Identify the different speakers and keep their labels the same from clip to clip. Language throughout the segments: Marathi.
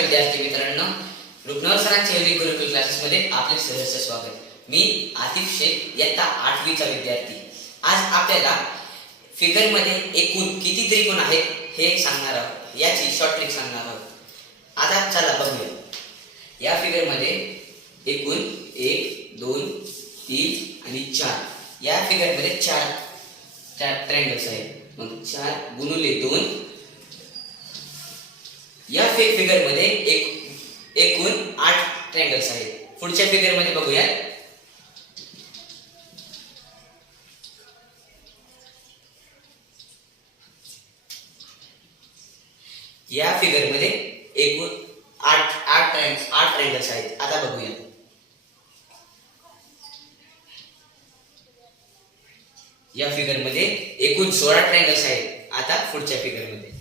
Speaker 1: विद्यार्थी मित्रांनो रुग्णवर सरांच्या योगी गुरुकुल क्लासेसमध्ये आपले सहर्ष स्वागत. मी आतिफ शेख इयत्ता आठवीचा विद्यार्थी. आज आपल्याला फिगरमध्ये एकूण किती त्रिकोण आहेत हे सांगणार आहोत. याची शॉर्ट ट्रिक सांगणार आहोत. आता चला बघूया. या फिगरमध्ये एकूण एक दोन तीन आणि चार. या फिगरमध्ये चार चार ट्रँगल्स आहेत. मग चार गुणुले दोन या फि फिगरमध्ये एक एकूण आठ ट्रँगल्स आहेत. पुढच्या फिगरमध्ये बघूया या फिगरमध्ये एकूण आठ आठ ट्रँग आठ ट्रँगल्स आहेत. आता बघूया या फिगरमध्ये एकूण सोळा ट्रँगल्स आहेत. आता पुढच्या फिगरमध्ये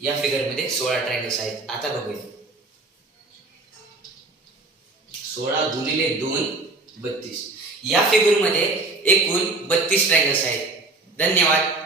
Speaker 1: या फिगरमध्ये सोळा ट्रायंगल्स आहेत. आता बघूया. सोळा गुणिले दोन बत्तीस. या फिगरमध्ये एकूण बत्तीस ट्रायंगल्स आहेत. धन्यवाद.